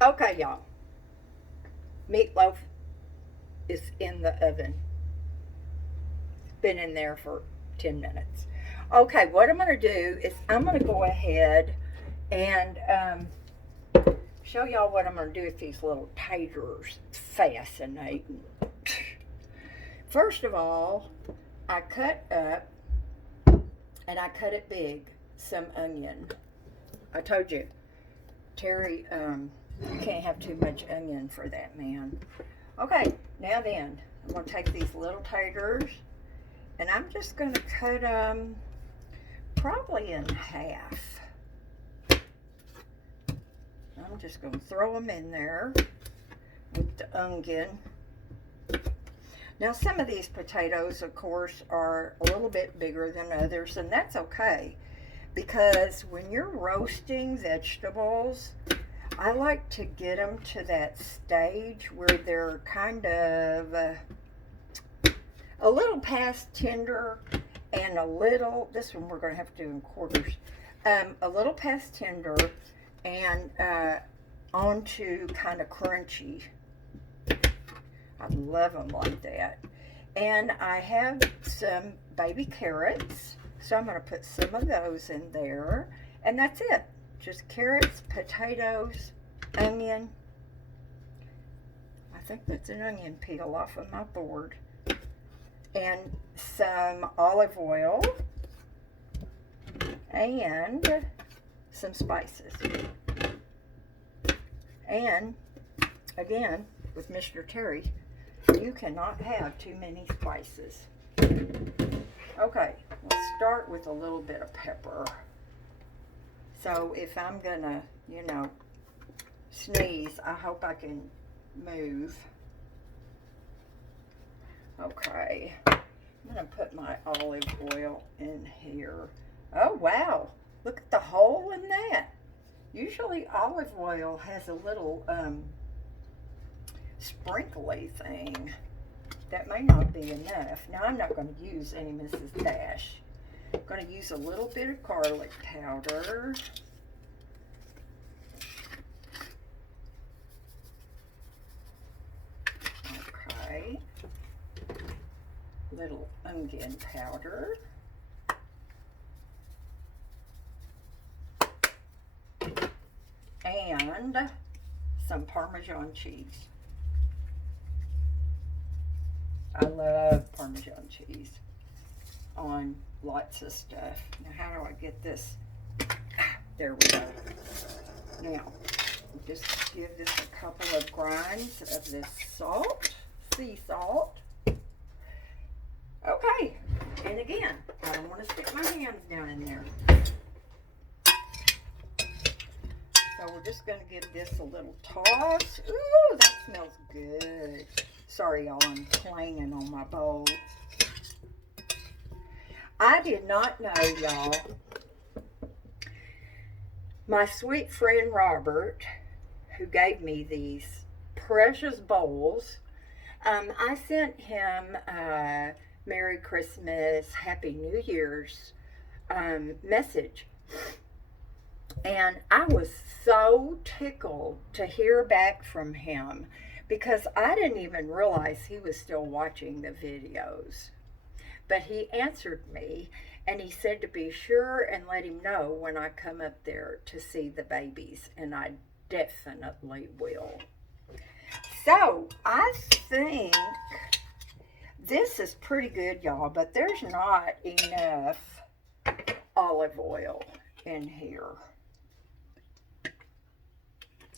Okay, y'all. Meatloaf is in the oven. It's been in there for 10 minutes. Okay, what I'm going to do is I'm going to go ahead and show y'all what I'm going to do with these little taters. It's fascinating. First of all, I cut up, and I cut it big, some onion. I told you, Terry, you can't have too much onion for that man. Okay, now then, I'm going to take these little taters, and I'm just going to cut them probably in half. I'm just going to throw them in there with the onion. Now, some of these potatoes, of course, are a little bit bigger than others, and that's okay, because when you're roasting vegetables, I like to get them to that stage where they're kind of a little past tender and a little, this one we're going to have to do in quarters, a little past tender and onto kind of crunchy. I love them like that. And I have some baby carrots, so I'm going to put some of those in there, and that's it. Just carrots, potatoes, onion. I think that's an onion peel off of my board. And some olive oil and some spices. And again, with Mr. Terry, you cannot have too many spices. Okay, let's start with a little bit of pepper. So if I'm gonna, sneeze, I hope I can move. Okay, I'm gonna put my olive oil in here. Oh wow, look at the hole in that. Usually olive oil has a little sprinkly thing. That may not be enough. Now I'm not going to use any Mrs. Dash. I'm going to use a little bit of garlic powder. Okay. Little onion powder. And some Parmesan cheese. I love Parmesan cheese on lots of stuff. Now, how do I get this? There we go. Now, just give this a couple of grinds of this salt, sea salt. Okay, and again, I don't want to stick my hands down in there. So we're just going to give this a little toss. Ooh, that smells good. Sorry, y'all, I'm clanging on my bowl. I did not know, y'all. My sweet friend Robert, who gave me these precious bowls, I sent him a Merry Christmas, Happy New Year's message. And I was so tickled to hear back from him because I didn't even realize he was still watching the videos. But he answered me and he said to be sure and let him know when I come up there to see the babies, and I definitely will. So I think this is pretty good, y'all, but there's not enough olive oil in here.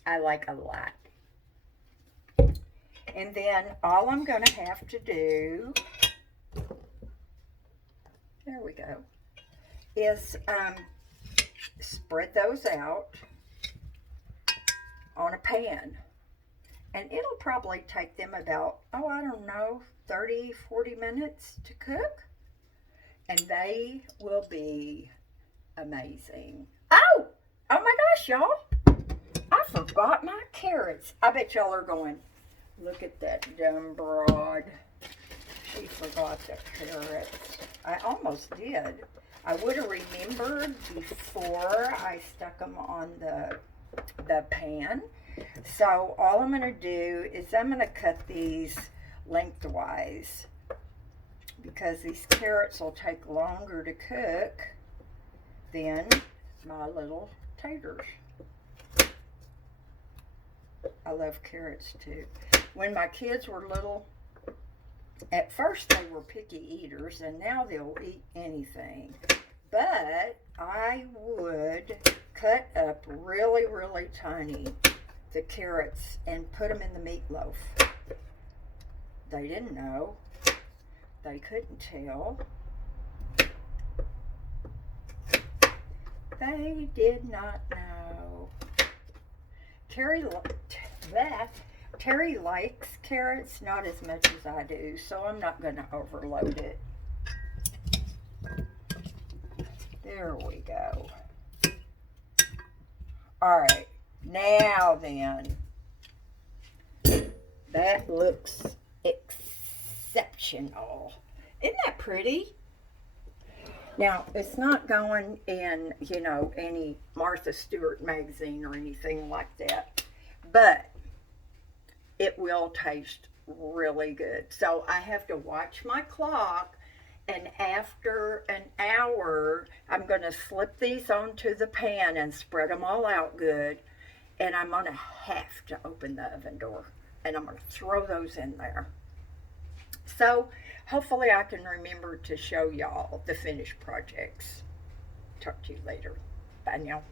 I like a lot. And then all I'm going to have to do, there we go, is spread those out on a pan. And it'll probably take them about, I don't know, 30, 40 minutes to cook. And they will be amazing. Oh my gosh, y'all. I forgot my carrots. I bet y'all are going, look at that dumb broad. She forgot the carrots. I almost did. I would have remembered before I stuck them on the pan, So all I'm going to do is I'm going to cut these lengthwise because these carrots will take longer to cook than my little taters. I love carrots too. When my kids were little, at first they were picky eaters, and now they'll eat anything. But I would cut up really, really tiny the carrots and put them in the meatloaf. They didn't know. They couldn't tell. They did not know. Terry likes carrots not as much as I do, so I'm not going to overload it. There we go. All right, now then, that looks exceptional. Isn't that pretty? Now, it's not going in, you know, any Martha Stewart magazine or anything like that, but it will taste really good. So I have to watch my clock, and after an hour, I'm going to slip these onto the pan and spread them all out good, and I'm going to have to open the oven door, and I'm going to throw those in there. So hopefully I can remember to show y'all the finished projects. Talk to you later. Bye now.